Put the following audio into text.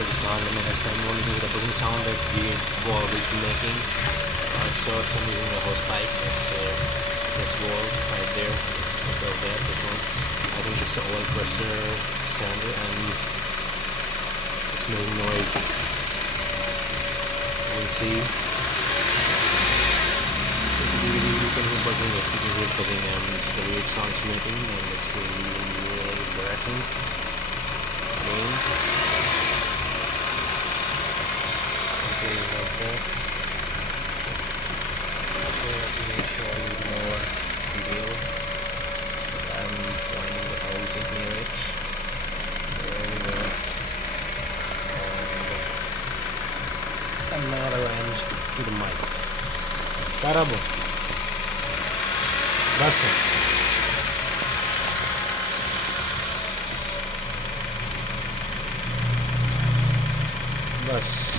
से ध्यान में है the buzzing sound that the valve is making. So I'm using a hose pipe. This valve right there. So that this one. I think it's the oil pressure sander and it's making noise. You can see. You can hear buzzing. You can hear buzzing and the way it sounds making, and it's really embarrassing. Again. Okay, like that. Okay, let me show you more detail. I'm pointing the hose in near it. There we go. And another end to the mic. Parabo. Basta. बस